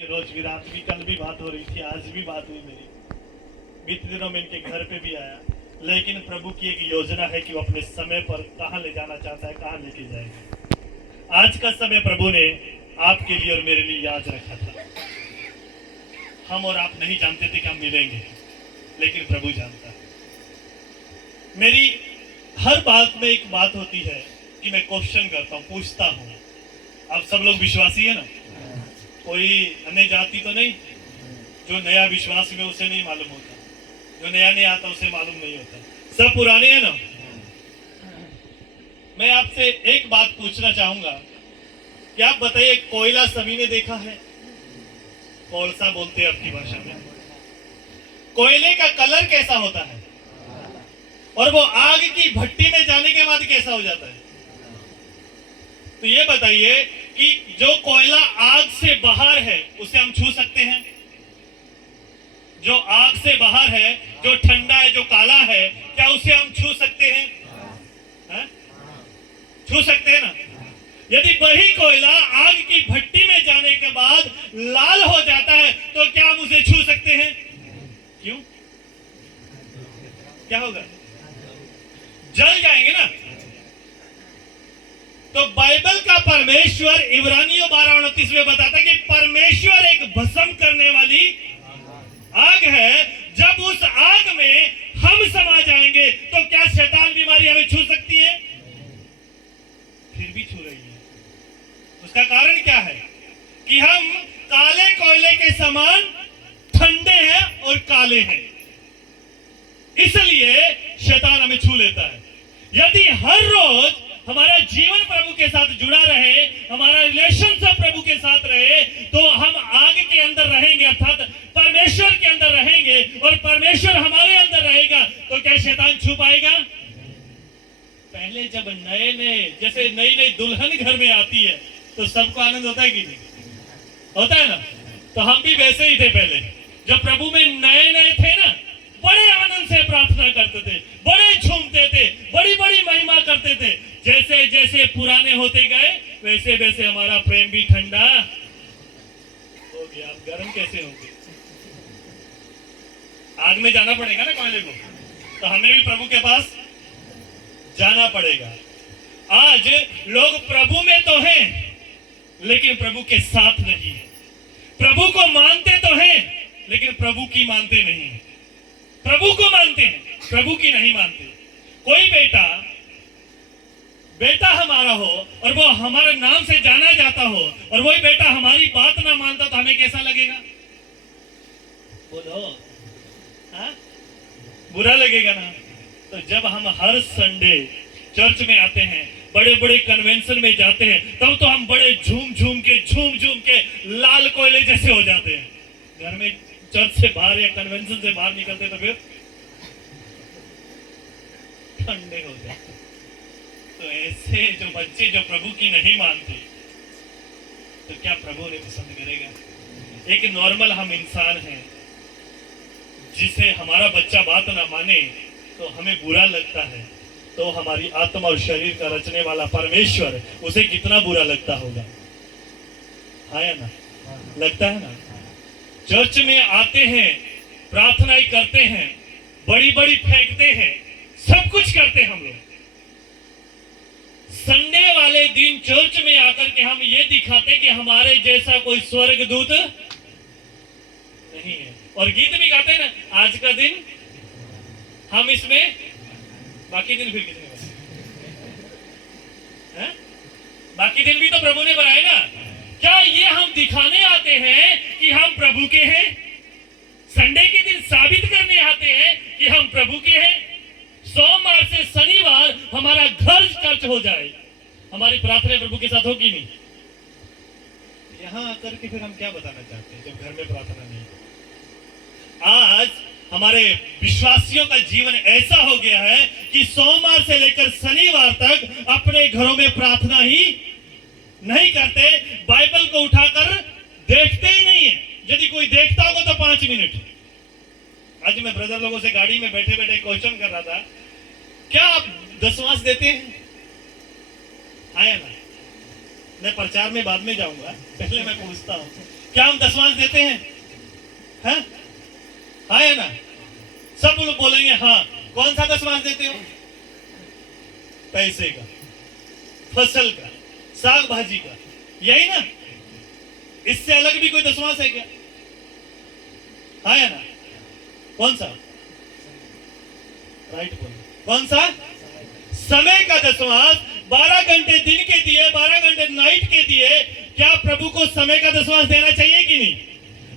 रोज भी रात भी कल भी बात हो रही थी, आज भी बात हुई मेरी। बीते दिनों में इनके घर पे भी आया, लेकिन प्रभु की एक योजना है कि वो अपने समय पर कहाँ ले जाना चाहता है, कहाँ लेके जाएगा। आज का समय प्रभु ने आपके लिए और मेरे लिए याद रखा था। हम और आप नहीं जानते थे कि हम मिलेंगे, लेकिन प्रभु जानता है। मेरी हर बात में एक बात होती है कि मैं क्वेश्चन करता हूँ, पूछता हूँ। आप सब लोग विश्वासी है ना? कोई अन्य जाति तो नहीं? जो नया विश्वास में उसे नहीं मालूम होता, जो नया नहीं आता उसे मालूम नहीं होता। सब पुराने हैं ना? मैं आपसे एक बात पूछना चाहूंगा कि आप बताइए, कोयला सभी ने देखा है? कोलसा बोलते हैं आपकी भाषा में। कोयले का कलर कैसा होता है और वो आग की भट्टी में जाने के बाद कैसा हो जाता है? तो ये बताइए कि जो कोयला आग से बाहर है उसे हम छू सकते हैं? जो आग से बाहर है, जो ठंडा है, जो काला है, क्या उसे हम छू सकते हैं? छू सकते हैं ना? यदि वही कोयला आग की भट्टी में जाने के बाद लाल हो जाता है तो क्या हम उसे छू सकते हैं? क्यों? क्या होगा? जल जाएंगे ना। तो बाइबल का परमेश्वर इब्रानियों 12:29 में बताता है कि परमेश्वर एक भस्म करने वाली आग है। जब उस आग में हम समा जाएंगे तो क्या शैतान बीमारी हमें छू सकती है? फिर भी छू रही है। उसका कारण क्या है? कि हम काले कोयले के समान ठंडे हैं और काले हैं, इसलिए शैतान हमें छू लेता है। यदि हर रोज हमारा जीवन प्रभु के साथ जुड़ा रहे, हमारा रिलेशनशिप प्रभु के साथ रहे, तो हम आग के अंदर रहेंगे, अर्थात परमेश्वर के अंदर रहेंगे, और परमेश्वर हमारे अंदर रहेगा, तो क्या शैतान छू पाएगा? पहले जब जैसे नई नई दुल्हन घर में आती है तो सबको आनंद होता है कि नहीं? होता है ना? तो हम भी वैसे ही थे। पहले जब प्रभु में नए नए थे ना, बड़े आनंद से प्रार्थना करते थे, बड़े झूमते थे, बड़ी बड़ी महिमा करते थे। जैसे जैसे पुराने होते गए वैसे वैसे हमारा प्रेम भी ठंडा हो गया। आप गर्म कैसे होंगे? आग में जाना पड़ेगा ना कोयले को, तो हमें भी प्रभु के पास जाना पड़ेगा। आज लोग प्रभु में तो हैं, लेकिन प्रभु के साथ नहीं है। प्रभु को मानते तो हैं, लेकिन प्रभु की मानते नहीं है। प्रभु को मानते हैं, प्रभु की नहीं मानते। कोई बेटा हमारा हो और वो हमारे नाम से जाना जाता हो, और वही बेटा हमारी बात ना मानता, तो हमें कैसा लगेगा? बोलो, हाँ? बुरा लगेगा ना। तो जब हम हर संडे चर्च में आते हैं, बड़े बड़े कन्वेंशन में जाते हैं, तब तो हम बड़े झूम झूम के लाल कोयले जैसे हो जाते हैं। घर में चर्च से बाहर या कन्वेंशन से बाहर निकलते तो फिर ठंडे हो जाते। तो ऐसे जो बच्चे जो प्रभु की नहीं मानते, तो क्या प्रभु उन्हें पसंद करेगा? एक नॉर्मल हम इंसान हैं, जिसे हमारा बच्चा बात ना माने तो हमें बुरा लगता है, तो हमारी आत्मा और शरीर का रचने वाला परमेश्वर, उसे कितना बुरा लगता होगा? है ना? लगता है ना? चर्च में आते हैं, प्रार्थनाएं करते हैं, बड़ी बड़ी फेंकते हैं, सब कुछ करते हैं हम लोग। संडे वाले दिन चर्च में आकर के हम ये दिखाते कि हमारे जैसा कोई स्वर्गदूत नहीं है, और गीत भी गाते हैं ना, आज का दिन हम इसमें, बाकी दिन फिर किसने बनाए? बाकी दिन भी तो प्रभु ने बनाए ना। क्या ये हम दिखाने आते हैं कि हम प्रभु के हैं? संडे के दिन साबित करने आते हैं कि हम प्रभु के हैं। सोमवार से शनिवार हमारा घर चर्च हो जाए, हमारी प्रार्थना प्रभु के साथ होगी नहीं। यहां आकर के फिर हम क्या बताना चाहते हैं जब घर में प्रार्थना नहीं? आज हमारे विश्वासियों का जीवन ऐसा हो गया है कि सोमवार से लेकर शनिवार तक अपने घरों में प्रार्थना ही नहीं करते, बाइबल को उठाकर देखते ही नहीं है। यदि कोई देखता होगा तो 5 मिनट। आज मैं ब्रदर लोगों से गाड़ी में बैठे बैठे क्वेश्चन कर रहा था, क्या आप दशमांश देते हैं? आया ना? मैं प्रचार में बाद में जाऊंगा, पहले मैं पूछता हूं, क्या हम दशमांश देते हैं? हाँ हाँ है ना? सब लोग बोलेंगे हाँ। कौन सा दशमांश देते हो? पैसे का, फसल का, साग भाजी का, यही ना? इससे अलग भी कोई दशमांश है क्या? हाँ है ना? कौन सा? राइट बोलो, कौन सा? समय का दशमांश। 12 घंटे दिन के दिए, 12 घंटे नाइट के दिए। क्या प्रभु को समय का दशमांश देना चाहिए कि नहीं?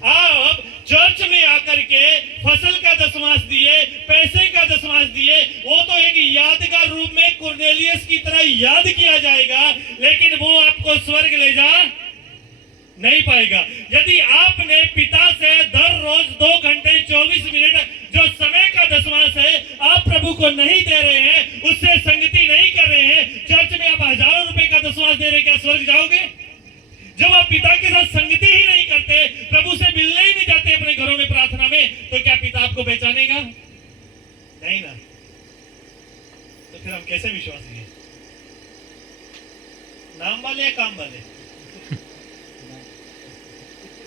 आप चर्च में आकर के फसल का दशमांश दिए, पैसे का दशमांश दिए, वो तो एक यादगार रूप में कुरनेलियस की तरह याद किया जाएगा, लेकिन वो आपको स्वर्ग ले जा नहीं पाएगा। यदि आपने पिता से दर रोज 2 घंटे 24 मिनट जो समय का दशमांश है आप प्रभु को नहीं दे रहे हैं, उससे संगति नहीं कर रहे हैं, चर्च में आप हजारों रुपए का दशमांश दे रहे हैं, क्या स्वर्ग जाओगे? जब आप पिता के साथ संगति ही नहीं करते, प्रभु से मिलने ही नहीं जाते अपने घरों में प्रार्थना में, तो क्या पिता आपको पहचानेगा? नहीं ना। तो फिर हम कैसे विश्वास करें? नाम वाले या काम वाले?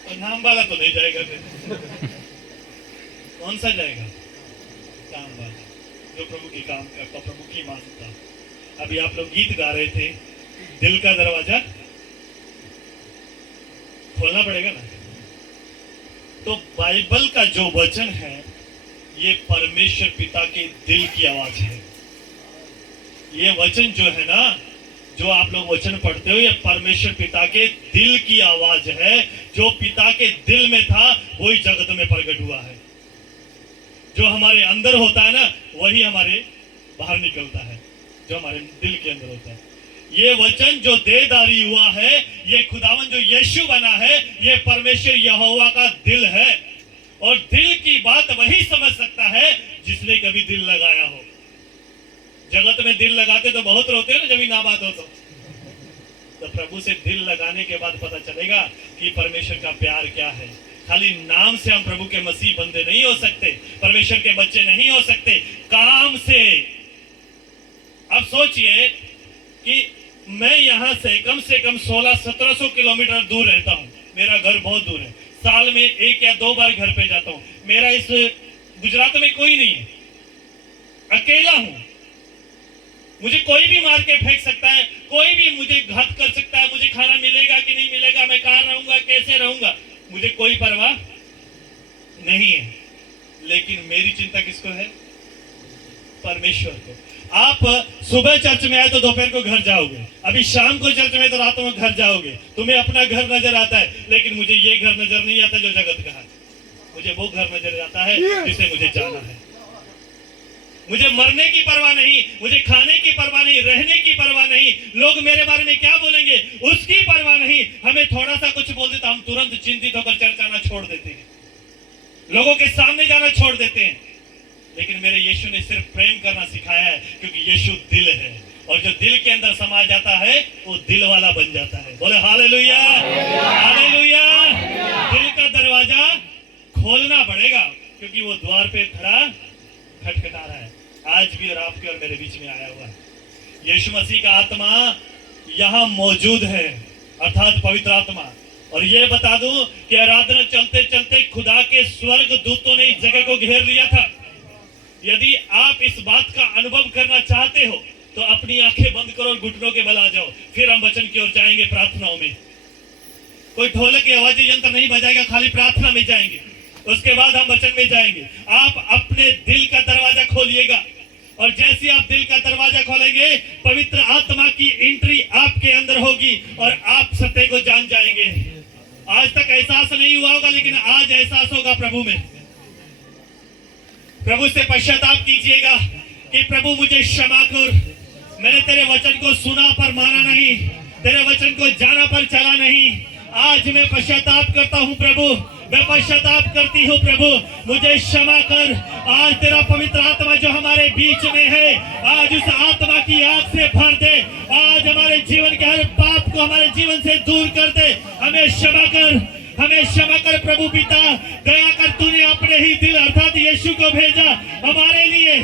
तो नाम वाला तो नहीं जाएगा फिर। कौन सा जाएगा? काम वाला, जो प्रभु की काम करता, प्रभु की मानता। अभी आप लोग गीत गा रहे थे, दिल का दरवाजा खोलना पड़ेगा ना। तो बाइबल का जो वचन है ये परमेश्वर पिता के दिल की आवाज है। ये वचन जो है ना, जो आप लोग वचन पढ़ते हो, ये परमेश्वर पिता के दिल की आवाज है। जो पिता के दिल में था वही जगत में प्रकट हुआ है। जो हमारे अंदर होता है ना वही हमारे बाहर निकलता है, जो हमारे दिल के अंदर होता है। ये वचन जो देहधारी हुआ है, ये खुदावन जो यीशु बना है, ये परमेश्वर यहोवा का दिल है। और दिल की बात वही समझ सकता है जिसने कभी दिल लगाया हो। जगत में दिल लगाते तो बहुत रोते हैं ना, जब ना बात हो तो प्रभु से दिल लगाने के बाद पता चलेगा कि परमेश्वर का प्यार क्या है। खाली नाम से हम प्रभु के मसीह बंदे नहीं हो सकते, परमेश्वर के बच्चे नहीं हो सकते, काम से। अब सोचिए कि मैं यहां से कम 1600-1700 किलोमीटर दूर रहता हूं, मेरा घर बहुत दूर है, साल में 1 या 2 बार घर पे जाता हूं। मेरा इस गुजरात में कोई नहीं है, अकेला हूं। मुझे कोई भी मार के फेंक सकता है, कोई भी मुझे घात कर सकता है, मुझे खाना मिलेगा कि नहीं मिलेगा, मैं कहां रहूंगा, कैसे रहूंगा, मुझे कोई परवाह नहीं है। लेकिन मेरी चिंता किसको है? परमेश्वर को। आप सुबह चर्च में आए तो दोपहर को घर जाओगे, अभी शाम को चर्च में तो रातों में घर जाओगे। तुम्हें अपना घर नजर आता है, लेकिन मुझे ये घर नजर नहीं आता जो जगत का है। मुझे वो घर नजर आता है जिसे मुझे जाना है। मुझे मरने की परवाह नहीं, मुझे खाने की परवाह नहीं, रहने की परवाह नहीं, लोग मेरे बारे में क्या बोलेंगे उसकी परवाह नहीं। हमें थोड़ा सा कुछ बोल देता हम तुरंत चिंतित होकर चर्च आना छोड़ देते हैं, लोगों के सामने जाना छोड़ देते हैं। लेकिन मेरे यीशु ने सिर्फ प्रेम करना सिखाया है, क्योंकि यीशु दिल है, और जो दिल के अंदर समा जाता है वो दिल वाला बन जाता है। बोले हालेलुया, हालेलुया। दिल का दरवाजा खोलना पड़ेगा, क्योंकि वो द्वार पे खड़ा खटखटा रहा है, आज भी और आपके और मेरे बीच में आया हुआ है। यीशु मसीह का आत्मा यहाँ मौजूद है, अर्थात पवित्र आत्मा। और ये बता दूं कि आराधना चलते चलते खुदा के स्वर्ग दूतों ने इस जगह को घेर लिया था। यदि आप इस बात का अनुभव करना चाहते हो तो अपनी आंखें बंद करो और घुटनों के बल आ जाओ, फिर हम वचन की ओर जाएंगे। प्रार्थनाओं में कोई ढोलक की आवाज़ी यंत्र नहीं बजाएगा, खाली प्रार्थना में जाएंगे, उसके बाद हम वचन में जाएंगे। आप अपने दिल का दरवाजा खोलिएगा, और जैसे आप दिल का दरवाजा खोलेंगे पवित्र आत्मा की एंट्री आपके अंदर होगी और आप सत्य को जान जाएंगे। आज तक एहसास नहीं हुआ होगा, लेकिन आज एहसास होगा प्रभु में। प्रभु से पश्चाताप कीजिएगा कि प्रभु मुझे क्षमा कर, मैंने तेरे वचन को सुना पर माना नहीं, तेरे वचन को जाना पर चला नहीं। आज मैं पश्चाताप करता हूँ प्रभु, मैं पश्चाताप करती हूँ प्रभु, मुझे क्षमा कर। आज तेरा पवित्र आत्मा जो हमारे बीच में है, आज उस आत्मा की आग से भर दे। आज हमारे जीवन के हर पाप को हमारे जीवन से दूर कर दे। हमें क्षमा कर, हमें क्षमा कर प्रभु पिता। दया कर, तूने अपने ही दिल अर्थात यीशु को भेजा हमारे लिए,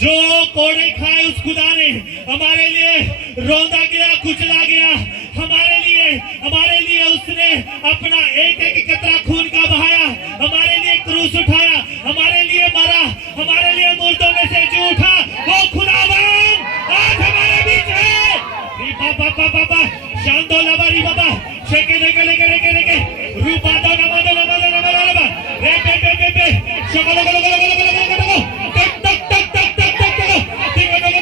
जो कोड़े खाए उस खुदा ने हमारे लिए रौंदा गया, कुचला गया, हमारे लिए हमारे लिए उसने अपना एक एक कतरा खून का बहाया, हमारे लिए क्रूस उठाया, हमारे लिए मरा, हमारे लिए मुर्दों में से जी उठा। वो खुदावन आज हमारे बीच है। री बाबा बाबा शांतो लबा री बाबा शेके लेके लेके लेके लेके रूपा दो नमो दो नमो दो नमो दो रे पे शकलो गलो गलो गलो गलो गलो गलो टक टक टक टक टक टक टक ठीक है गलो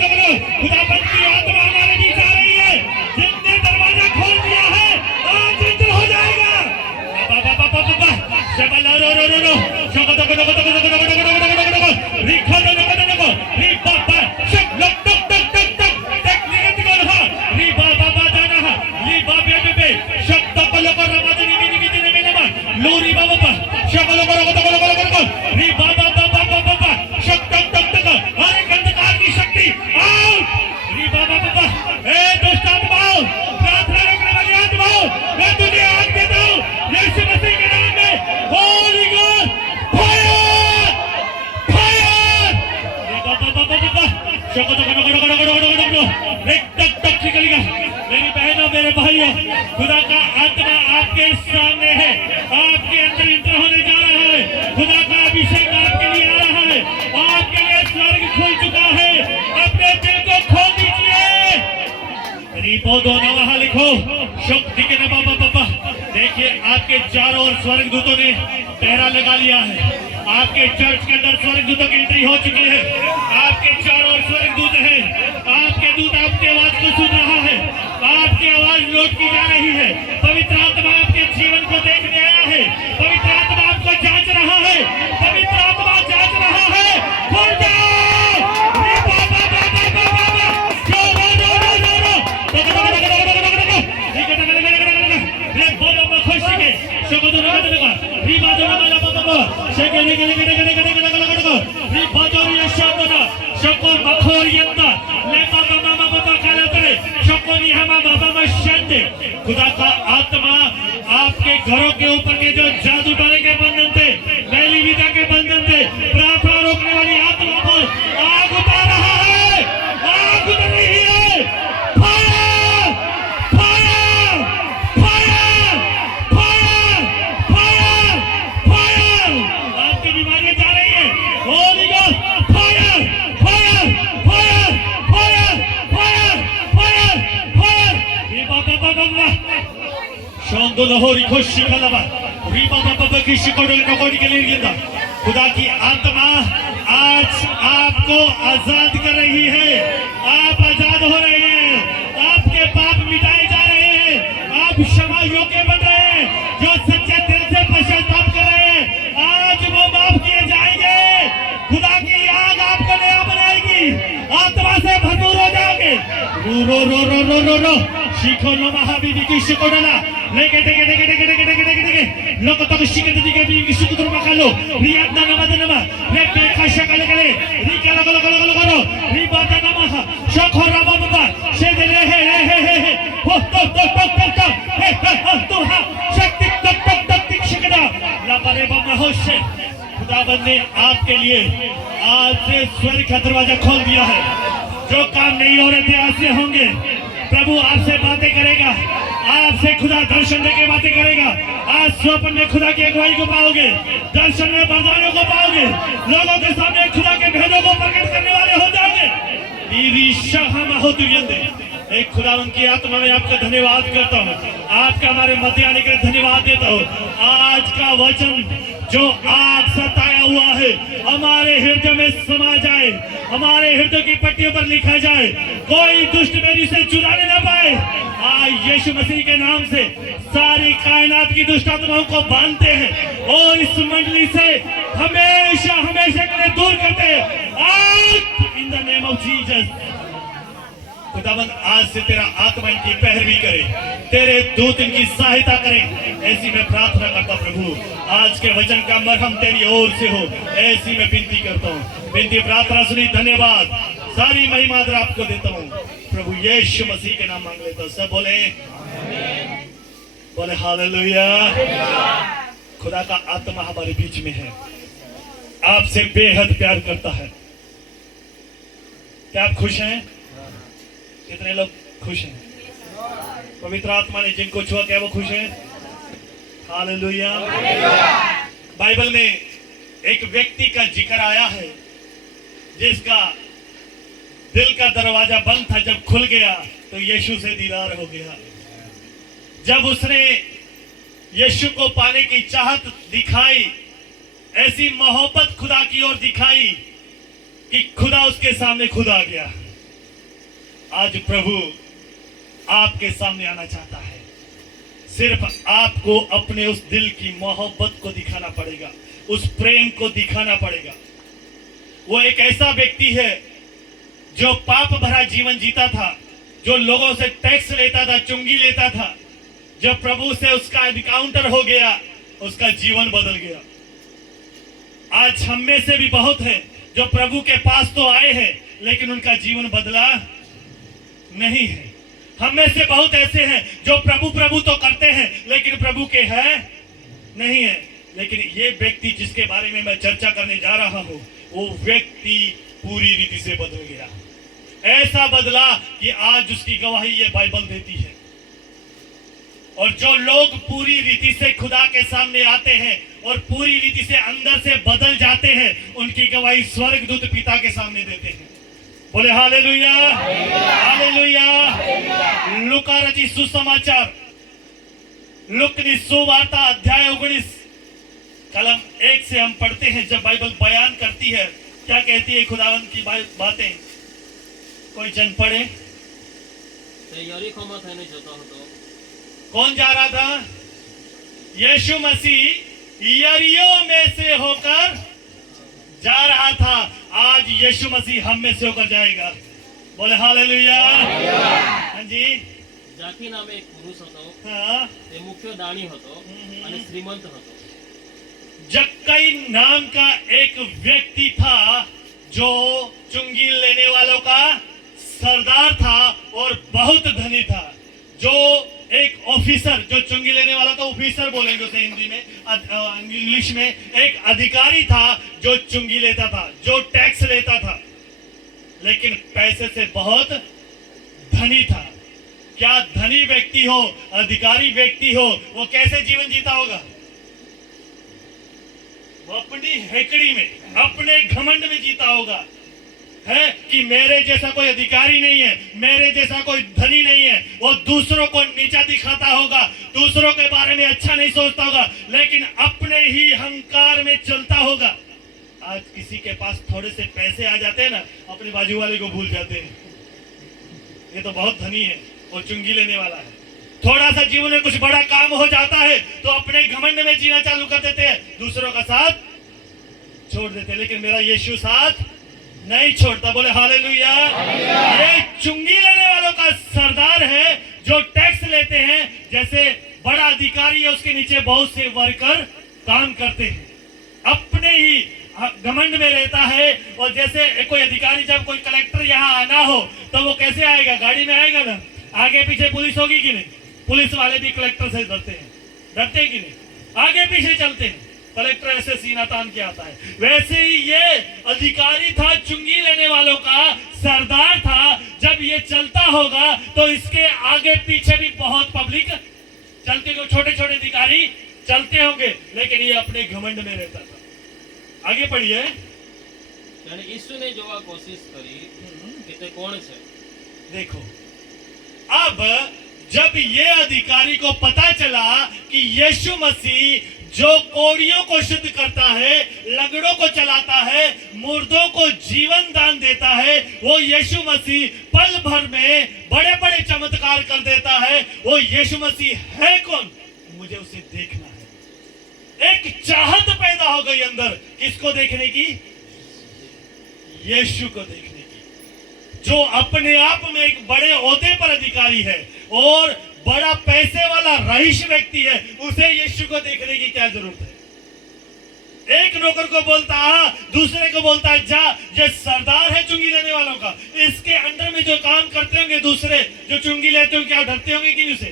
खुदावन की आत्मा हमारे बीच आ रही है। जिसने दरवाजा खोल दिया है आज इंटर हो जाएगा। बाबा बाबा बाबा शेबला रो रो रो रो शकतो गलो गलो गलो गलो गलो गलो गलो गलो रिखो नो नो नो री बाबा शक लक टक टक टक टक टक निगत गल हा री बाबा बाबा ना ली बाबे बेबे शक तक लो कर रमादनी मिनी मिनी ने मा लोरी बाबा शकलो करो करो करो करो री बाबा बाबा बाबा शक तक तक तक हर एक अंधकार की शक्ति आउट री बाबा बाबा ए दुष्ट आत्माओं प्रार्थना रोकने वाली आत्माओं मैं तुझे आग देता हूं यीशु मसीह के नाम में होली गॉड फायर फायर री बाबा बाबा बाबा शकतो करो करो करो करो करो करो एक टक टक निकलेगा। मेरी बहनों मेरे भाइयों खुदा का आत्मा आपके सामने है, आपके अंदर इंटर होने जा रहा है। खुदा का अभिषेक आपके लिए आ रहा है, आपके लिए स्वर्ग खुल चुका है। अपने दिल को खोल दीजिए। रीपो दो नवाह लिखो शक्ति के नवा बाबा। देखिए आपके चारों ओर स्वर्ग दूतों ने पहरा लगा लिया है। आपके चर्च के अंदर स्वर्ग दूतों की एंट्री हो चुकी है। आपके चारों ओर स्वर्ग दूत हैं। आपके दूत आपकी आवाज को सुन रहा है, आपकी आवाज नोट की जा रही है। पवित्र आत्मा आपके जीवन को देखने आया है। पवित्र आत्मा आपको जांच रहा है। पवित्र आत्मा जांच रहा है। खुल जाओ रे बाबा बाबा बाबा जो रो रो रो रो रो रे बोलो मैं खुशी के शकतो नमो दो री बादो नमो बाबा शेके लेके लेके लेके लेके लेके री बादो री शाबना शको मखोरियंता ले बाबा मामा बाबा कालतरे शको नी हमा बाबा मशंदे। खुदा का आत्मा आपके घरों के ऊपर के जो जादू टोने के बंधन थे, मैली विदा के बंधन थे, प्रार्थना रोकने वाली आत्मा पर आग उतार रहा है। आग उतर रही है। Fire fire fire fire fire fire आपकी बीमारियां जा रही है। Holi God fire fire fire fire fire fire fire ये बाबा बाबा शोंदो लहोरी खुशी खलबा री बाबा बाबा की शिकोड़े नकोड़ी के लिए गिंदा। खुदा की आत्मा आज आपको आजाद कर रही है। आप आजाद हो रहे हैं। आपके पाप मिटाए जा रहे हैं। आप क्षमा योग्य बन रहे हैं। जो सच्चे दिल से पश्चाताप कर रहे हैं आज वो माफ किए जाएंगे। खुदा की आग आपको नया बनाएगी। आत्मा से भरपूर हो जाओगे। रो रो रो रो रो रो रो शिखो नो महाबीबी की शिकोड़ना लेके टेके टेके टेके टेके टेके टेके टेके लोग तब शिके दिखे भी की शिकुत्र मकालो रियादना नमा रे पेखा शकले कले री कला कला कला कला करो री बाता नमा शखो रामा बाबा से दे हे हो तो हे तो हा शक्ति तक शिकदा ला परे बाबा होशे। खुदाबंद ने आपके लिए आज से स्वर्ग का दरवाजा खोल दिया है। जो काम नहीं हो रहे थे आज से होंगे। प्रभु आपसे बातें करेगा। आपसे खुदा दर्शन देके बातें करेगा। आज स्वप्न में खुदा की अगुवाई को पाओगे। दर्शन में बाजारों को पाओगे। लोगों के सामने खुदा के भेदों को प्रकट करने वाले हो जाओगे। एक खुदावंद की आत्मा में आपका धन्यवाद करता हूँ। आपका हमारे मध्य आने के लिए धन्यवाद देता हूँ। आज का वचन जो आग सताया हुआ है हमारे हृदय में समा जाए, हमारे हृदय की पट्टियों पर लिखा जाए। कोई दुष्ट मेरी से चुराने ना पाए। आज यीशु मसीह के नाम से सारी कायनात की दुष्ट आत्माओं को बांधते हैं और इस मंडली से हमेशा हमेशा के लिए दूर करते हैं। आज in the name of Jesus खुदाबंद आज से तेरा आत्मा इनकी पैरवी करे, तेरे दूत इनकी सहायता करें। ऐसी मैं प्रार्थना करता प्रभु आज के वचन का मरहम तेरी ओर से हो, ऐसी मैं विनती करता हूँ। विनती प्रार्थना सुनी, धन्यवाद सारी महिमा आपको देता हूँ प्रभु यीशु मसीह के नाम मांग लेता हूँ। सब बोले हालेलुया। खुदा का आत्मा हमारे बीच में है, आपसे बेहद प्यार करता है। क्या आप खुश हैं? कितने लोग खुश हैं? पवित्र आत्मा ने जिनको छुआ क्या वो खुश है? हालेलुया। बाइबल में एक व्यक्ति का जिक्र आया है जिसका दिल का दरवाजा बंद था, जब खुल गया तो यीशु से दीदार हो गया। जब उसने यीशु को पाने की चाहत दिखाई, ऐसी मोहब्बत खुदा की ओर दिखाई कि खुदा उसके सामने खुद आ गया। आज प्रभु आपके सामने आना चाहता है। सिर्फ आपको अपने उस दिल की मोहब्बत को दिखाना पड़ेगा, उस प्रेम को दिखाना पड़ेगा। वो एक ऐसा व्यक्ति है जो पाप भरा जीवन जीता था, जो लोगों से टैक्स लेता था, चुंगी लेता था। जब प्रभु से उसका एनकाउंटर हो गया, उसका जीवन बदल गया। आज हम में से भी बहुत है जो प्रभु के पास तो आए हैं लेकिन उनका जीवन बदला नहीं है। हम में से बहुत ऐसे हैं जो प्रभु प्रभु तो करते हैं लेकिन प्रभु के हैं नहीं है। लेकिन ये व्यक्ति जिसके बारे में मैं चर्चा करने जा रहा हूं, वो व्यक्ति पूरी रीति से बदल गया। ऐसा बदला कि आज उसकी गवाही ये बाइबल देती है। और जो लोग पूरी रीति से खुदा के सामने आते हैं और पूरी रीति से अंदर से बदल जाते हैं, उनकी गवाही स्वर्गदूत पिता के सामने देते हैं। बोले हालेलुया, हालेलुया। लूका रचित सुसमाचार, लूकनी सुवार्ता अध्याय 19 कलम 1 से हम पढ़ते हैं। जब बाइबल बयान करती है, क्या कहती है खुदावंत की बातें, कोई जन पढ़े। यरीखोમાં થઈને જતો હતો। कौन जा रहा था? यीशु मसीह यरीहो में से होकर जा रहा था। आज यीशु मसीह हम में से होकर जाएगा। बोले हालेलुया। हाँ जी। જાકી નામે એક પુરુષ હતો, हाँ। તે મુખ્ય દાણી હતો અને શ્રીમંત હતો। जक्कई नाम का एक व्यक्ति था जो चुंगी लेने वालों का सरदार था और बहुत धनी था। जो एक ऑफिसर, जो चुंगी लेने वाला तो ऑफिसर बोलेंगे उसे हिंदी में, इंग्लिश में एक अधिकारी था जो चुंगी लेता था, जो टैक्स लेता था, लेकिन पैसे से बहुत धनी था। क्या धनी व्यक्ति हो, अधिकारी व्यक्ति हो, वो कैसे जीवन जीता होगा? वो अपनी हेकड़ी में, अपने घमंड में जीता होगा, है कि मेरे जैसा कोई अधिकारी नहीं है, मेरे जैसा कोई धनी नहीं है। वो दूसरों को नीचा दिखाता होगा, दूसरों के बारे में अच्छा नहीं सोचता होगा, लेकिन अपने ही अहंकार में चलता होगा। आज किसी के पास थोड़े से पैसे आ जाते हैं ना, अपने बाजू वाले को भूल जाते हैं, ये तो बहुत धनी है और चुंगी लेने वाला है। थोड़ा सा जीवन में कुछ बड़ा काम हो जाता है तो अपने घमंड में जीना चालू कर देते हैं, दूसरों का साथ छोड़ देते हैं। लेकिन मेरा यीशु साथ नहीं छोड़ता। बोले हालेलुया। ये चुंगी लेने वालों का सरदार है जो टैक्स लेते हैं। जैसे बड़ा अधिकारी है, उसके नीचे बहुत से वर्कर काम करते हैं, अपने ही घमंड में रहता है। और जैसे कोई अधिकारी, जब कोई कलेक्टर यहाँ आना हो तो वो कैसे आएगा? गाड़ी में आएगा ना, आगे पीछे पुलिस होगी कि नहीं? पुलिस वाले भी कलेक्टर से डरते हैं, डरते कि नहीं? आगे पीछे चलते हैं, कलेक्टर ऐसे सीना तान के आता है। वैसे ही ये अधिकारी था, चुंगी लेने वालों का सरदार था। जब ये चलता होगा तो इसके आगे पीछे भी बहुत पब्लिक चलती होगी, छोटे छोटे अधिकारी चलते होंगे, लेकिन ये अपने घमंड में रहता था। आगे पढ़िए। ત્યારે ઈસુને જોવા કોશિશ કરી કે તે કોણ છે। देखो, अब जब ये अधिकारी को पता चला कि यीशु मसीह जो कोड़ियों को शुद्ध करता है, लंगड़ों को चलाता है, मुर्दों को जीवन दान देता है, वो यीशु मसीह पल भर में बड़े बड़े चमत्कार कर देता है, वो यीशु मसीह है कौन? मुझे उसे देखना है। एक चाहत पैदा हो गई अंदर, किसको देखने की? यीशु को देखने की, जो अपने आप में एक बड़े ओहदे पर अधिकारी है और बड़ा पैसे वाला रईस व्यक्ति है। उसे यीशु को देखने की क्या जरूरत है? एक नौकर को बोलता है, दूसरे को बोलता है जा, ये सरदार है चुंगी लेने वालों का, इसके अंडर में जो काम करते होंगे दूसरे जो चुंगी लेते होंगे, क्या डरते होंगे कि उसे?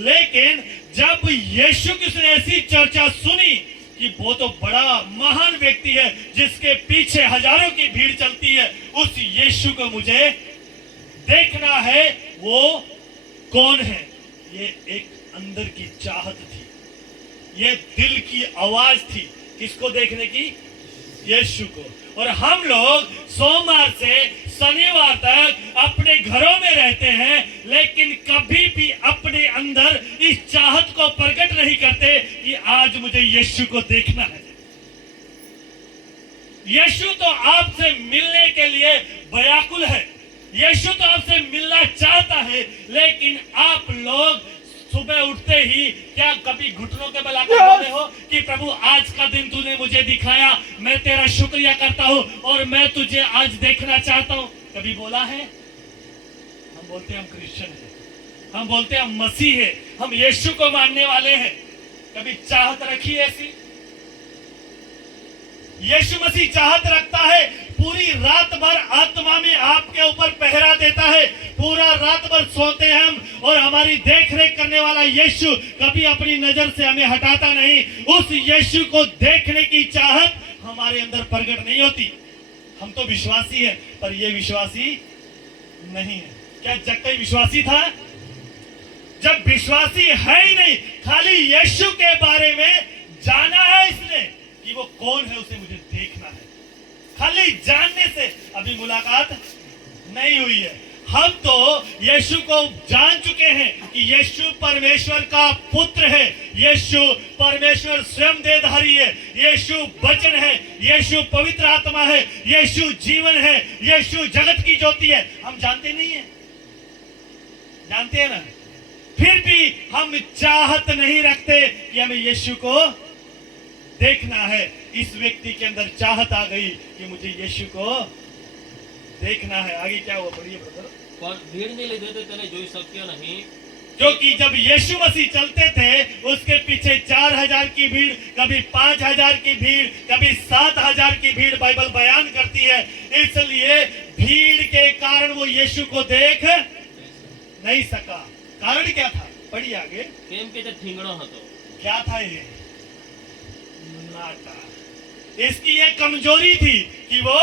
लेकिन जब यीशु की उसने ऐसी चर्चा सुनी कि वो तो बड़ा महान व्यक्ति है जिसके पीछे हजारों की भीड़ चलती है, उस यीशु को मुझे देखना है, वो कौन है? ये एक अंदर की चाहत थी, ये दिल की आवाज थी। किसको देखने की? यीशु को। और हम लोग सोमवार से शनिवार तक अपने घरों में रहते हैं, लेकिन कभी भी अपने अंदर इस चाहत को प्रकट नहीं करते कि आज मुझे यीशु को देखना है। यीशु तो आपसे मिलने के लिए व्याकुल है, यीशु तो आपसे मिलना चाहता है, लेकिन आप लोग सुबह उठते ही क्या कभी घुटनों के बल आकर बोले हो कि प्रभु आज का दिन तूने मुझे दिखाया, मैं तेरा शुक्रिया करता हूं और मैं तुझे आज देखना चाहता हूं? कभी बोला है? हम बोलते हैं हम क्रिश्चियन हैं, हम बोलते हैं हम मसीह है, हम यीशु को मानने वाले हैं। कभी चाहत रखी ऐसी? यीशु मसीह चाहत रखता है, पूरी रात भर आत्मा में आपके ऊपर पहरा देता है, पूरा रात भर सोते हैं हम और हमारी देख रेख करने वाला यीशु कभी अपनी नजर से हमें हटाता नहीं। उस यीशु को देखने की चाहत हमारे अंदर प्रकट नहीं होती। हम तो विश्वासी हैं, पर ये विश्वासी नहीं है। क्या जक्कई विश्वासी था? जब विश्वासी है ही नहीं, खाली यीशु के बारे में जाना है इसने कि वो कौन है, उसे मुझे देखना है, खाली जानने से अभी मुलाकात नहीं हुई है। हम तो यीशु को जान चुके हैं कि यीशु परमेश्वर का पुत्र है, यीशु परमेश्वर स्वयं देहधारी है, यीशु वचन है, यीशु पवित्र आत्मा है, यीशु जीवन है, यीशु जगत की ज्योति है। हम जानते नहीं है? जानते हैं ना? फिर भी हम चाहत नहीं रखते कि हमें यीशु को देखना है। इस व्यक्ति के अंदर चाहत आ गई कि मुझे यीशु को देखना है। आगे क्या हुआ? पढ़िए ब्रदर। पर भीड़ને લીધે તે તેને જોઈ શક્યો નહીં, क्योंकि जब यीशु मसीह चलते थे उसके पीछे 4000 की भीड़, कभी 5000 की भीड़, कभी 7000 की भीड़ बाइबल बयान करती है। इसलिए भीड़ के कारण वो यीशु को देख नहीं सका। कारण क्या था? पढ़िए आगे। કેમ કે તે ઠીંગણો હતો। क्या था ये? नाटा। इसकी ये कमजोरी थी कि वो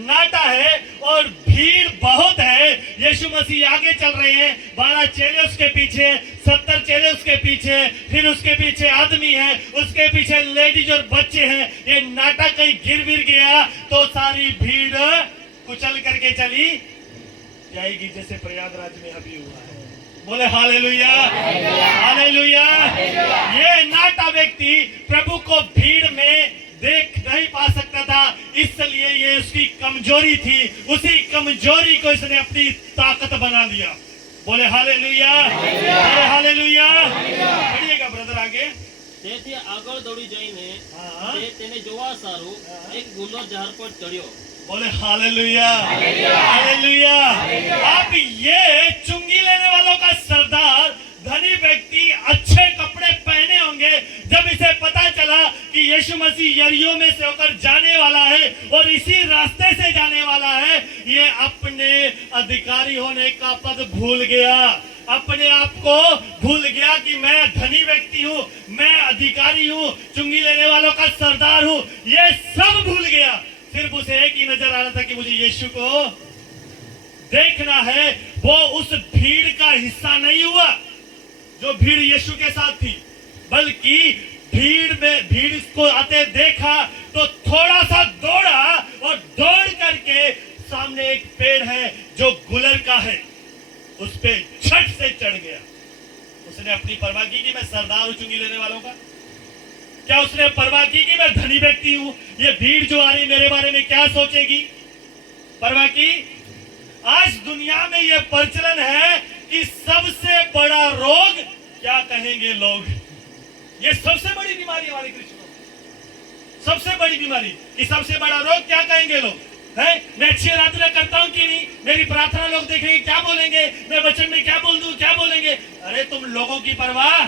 नाटा है और भीड़ बहुत है। यीशु मसीह आगे चल रहे हैं, 12 चेले उसके पीछे, 70 चेले उसके पीछे, फिर उसके पीछे आदमी है, उसके पीछे लेडीज और बच्चे हैं। ये नाटा कहीं गिर विर गया तो सारी भीड़ कुचल करके चली जाएगी, जैसे प्रयागराज में अभी हुआ है। बोले हालेलुया, हालेलुया। ये नाटा व्यक्ति प्रभु को भीड़ में देख नहीं पा सकता था, इसलिए ये उसकी कमजोरी थी। उसी कमजोरी को इसने अपनी ताकत बना लिया। बोले हालेलुया, बोले हालेलुया। पढ़िएगा ब्रदर आगे। તેથી આગળ દોડી જઈને हाँ। તે તેને જોવા સારું એક ગુલર ઝાડ પર ચડ્યો। बोले हालेलुया, हालेलुया। अब ये चुंगी लेने वालों का सरदार धनी व्यक्ति अच्छे कपड़े पहने होंगे। जब इसे पता चला कि यीशु मसीह यरीहो में से होकर जाने वाला है और इसी रास्ते से जाने वाला है, ये अपने अधिकारी होने का पद भूल गया, अपने आप को भूल गया कि मैं धनी व्यक्ति हूँ, मैं अधिकारी हूँ, चुंगी लेने वालों का सरदार हूँ। ये सब भूल गया। सिर्फ उसे एक ही नजर आ रहा था कि मुझे यीशु को देखना है। वो उस भीड़ का हिस्सा नहीं हुआ जो भीड़ यीशु के साथ थी, बल्कि भीड़ को आते देखा तो थोड़ा सा दौड़ा और दौड़ करके सामने एक पेड़ है जो गुलर का है, उस पे झट से चढ़ गया। उसने अपनी परवाह की कि मैं सरदार हूं चुंगी लेने वालों का? क्या उसने परवाह की कि मैं धनी व्यक्ति हूं, ये भीड़ जो आ रही मेरे बारे में क्या सोचेगी? परवाह की? आज दुनिया में यह प्रचलन है कि सबसे बड़ा रोग क्या कहेंगे लोग। ये सबसे बड़ी बीमारी हमारे क्रिश्चियनों में, सबसे बड़ी बीमारी कि सबसे बड़ा रोग क्या कहेंगे लोग है। मैं अच्छी आराधना करता हूं कि नहीं, मेरी प्रार्थना लोग देखेंगे क्या बोलेंगे, मैं वचन में क्या बोल दूं क्या बोलेंगे। अरे तुम लोगों की परवाह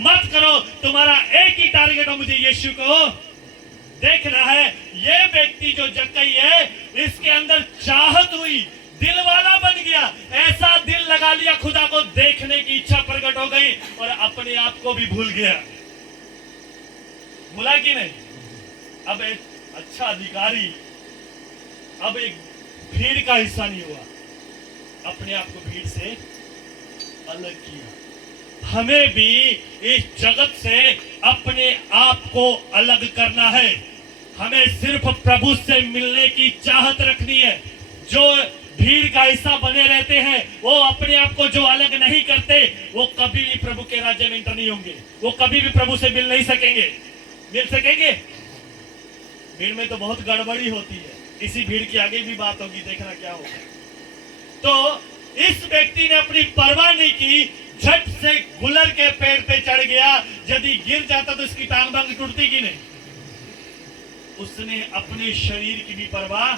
मत करो, तुम्हारा एक ही टारगेट हो, मुझे यीशु को देखना है। ये व्यक्ति जो जक्कई है, इसके अंदर चाहत हुई, दिल वाला बन गया, ऐसा दिल लगा लिया, खुदा को देखने की इच्छा प्रकट हो गई और अपने आप को भी भूल गया। भूला कि नहीं? अब एक अच्छा अधिकारी अब एक भीड़ का हिस्सा नहीं हुआ, अपने आप को भीड़ से अलग किया। हमें भी इस जगत से अपने आप को अलग करना है। हमें सिर्फ प्रभु से मिलने की चाहत रखनी है। जो भीड़ का हिस्सा बने रहते हैं, वो अपने आप को जो अलग नहीं करते, वो कभी भी प्रभु के राज्य में एंटर नहीं होंगे। वो कभी भी प्रभु से मिल नहीं सकेंगे। मिल सकेंगे? भीड़ में तो बहुत गड़बड़ी होती है। इसी भीड़ की आगे भी बात होगी, देखना क्या होगा। तो इस व्यक्ति ने अपनी परवाह नहीं की, झट से गुलर के पेड़ पे चढ़ गया। यदि गिर जाता तो इसकी टांग बांग टूटती कि नहीं। उसने अपने शरीर की भी परवाह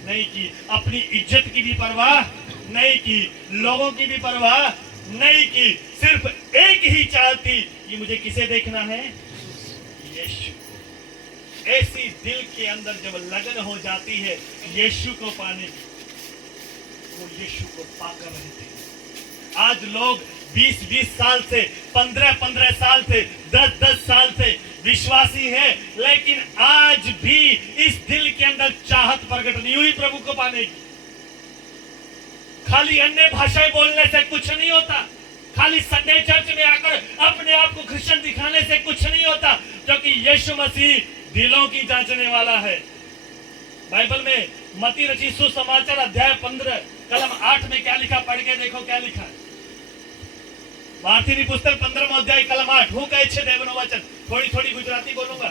नहीं की, अपनी इज्जत की भी परवाह नहीं की, लोगों की भी परवाह नहीं की। सिर्फ एक ही चाह थी कि मुझे किसे देखना है? यीशु को। ऐसी दिल के अंदर जब लगन हो जाती है यीशु को पाने की, वो यीशु को पाकर रहते हैं। आज लोग 20-20 साल से, 15-15 साल से, 10-10 साल से विश्वासी है, लेकिन आज भी इस दिल के अंदर चाहत प्रकट नहीं हुई प्रभु को पाने की। खाली अन्य भाषाएं बोलने से कुछ नहीं होता। खाली संडे चर्च में आकर अपने आप को क्रिश्चियन दिखाने से कुछ नहीं होता, क्योंकि यीशु मसीह दिलों की जांचने वाला है। बाइबल में मत्ती रचित सुसमाचार अध्याय 15 कलम 8 में क्या लिखा, पढ़ के देखो क्या लिखा है। भारतीय पुस्तक 15 अध्याय कलम 8। હું કહે છે દેવનો વચન। થોડી ગુજરાતી બોલુંગા।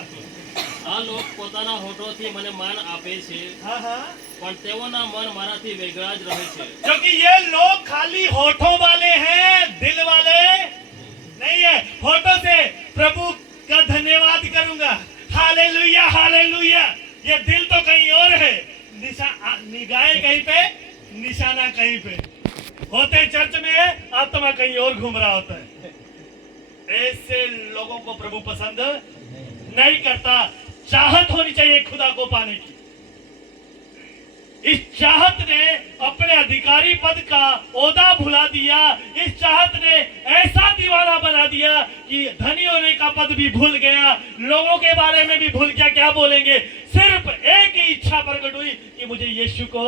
આ લોક પોતાના હોઠોથી મને માન આપે છે, हाँ हाँ, પણ તેઓના મન મારાથી વેગળા જ રહે છે। क्योंकि ये लोग खाली होठों वाले हैं, दिल वाले नहीं है। होठों से प्रभु का धन्यवाद करूंगा, हालेलुया हालेलुया, ये दिल तो कहीं और है। निगाहें कहीं पे, निशाना कहीं पे। होते चर्च में, आत्मा कहीं और घूम रहा होता है। ऐसे लोगों को प्रभु पसंद नहीं करता। चाहत होनी चाहिए खुदा को पाने की। इस चाहत ने अपने अधिकारी पद का ओहदा भुला दिया। इस चाहत ने ऐसा दीवाना बना दिया कि धनी होने का पद भी भूल गया, लोगों के बारे में भी भूल गया क्या बोलेंगे। सिर्फ एक ही इच्छा प्रकट हुई कि मुझे यीशु को